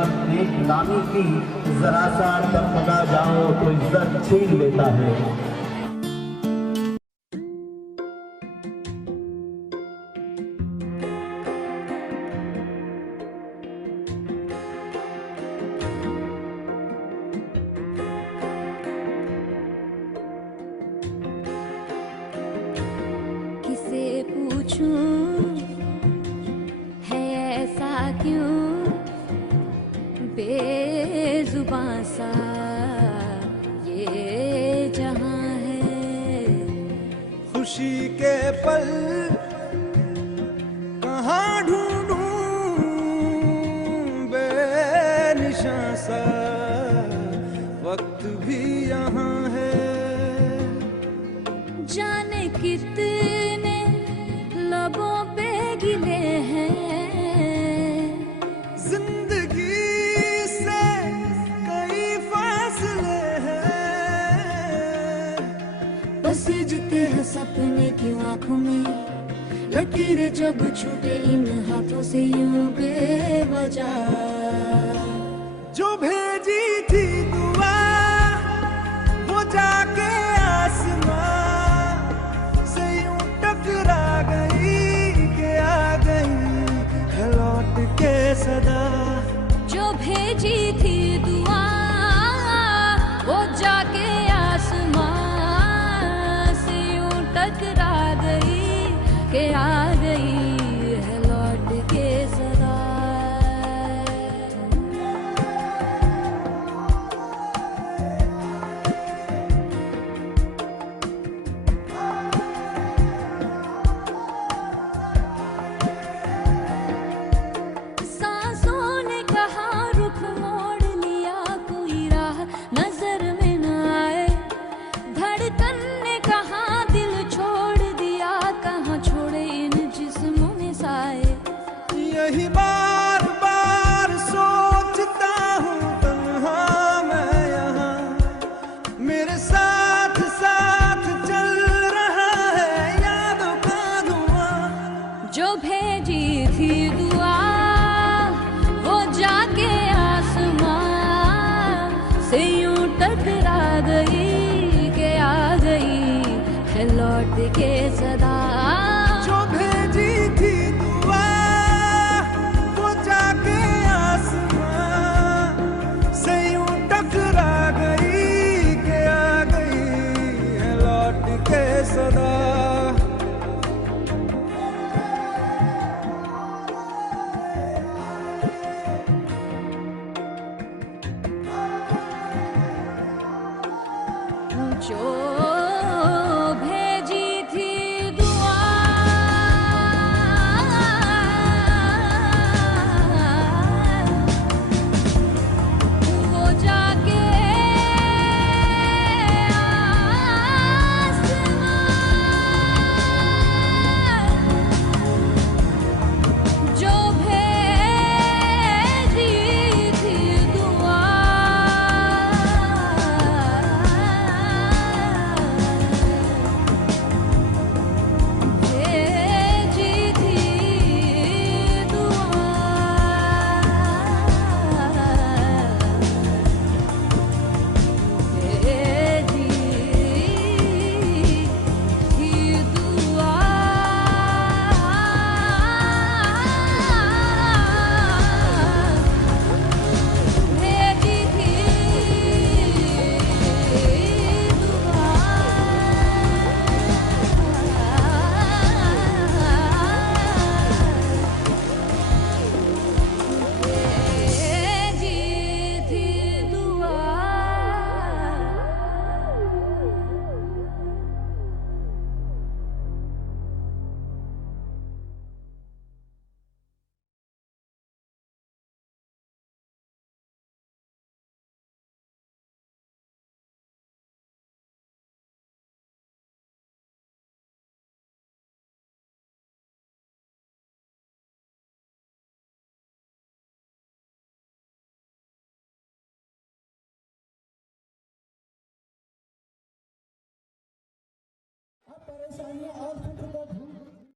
दुश्मन ने गुलामी की, जरा सा टकरा जाओ तो इज्जत छीन लेता है। किसे पूछूं है ऐसा क्यों बेजुबां सा ये जहां है। खुशी के पल कहाँ ढूंढूं बेनिशां सा वक्त भी यहाँ है। जाने कितने लबों पे गिले हैं, जिंदगी से कई फासले हैं। बस जीते हैं सपने की आंखों में, लकीरें जब छूटे इन हाथों से यूं बेवजह। जो भेजी थी दुआ वो जाके आसमां से यूं टकरा गई कि आ गई है लौट के सदा। जो भेजी थी दुआ वो जाके आसमां से यूं टकरा गई कि आ गई है लौट के सदा। सांसों ने कहा रुख मोड़ लिया, कोई राह नजर में न आए। धड़कन ने कहा दिल छोड़ दिया, कहाँ छोड़े इन जिस्मों में साए। यही बार बार सोचता हूँ तन्हा मैं यहाँ, मेरे साथ साथ चल रहा है यादों का धुआं। जो भेजी थी दुआ वो जाके आसमां से यूं टकरा गई कि आ गई है लौट के सदा। जो भेजी थी दुआ वो जाके आसमां से यूं टकरा गई कि आ गई है लौट के सदा। जो भेजी थी दुआ वो जाके आसमां, जो भेजी थी दुआ भेजी थी दुआ। भेजी थी दुआ। भेजी थी भेजी थी दुआ। परेशानियां और फिक्र को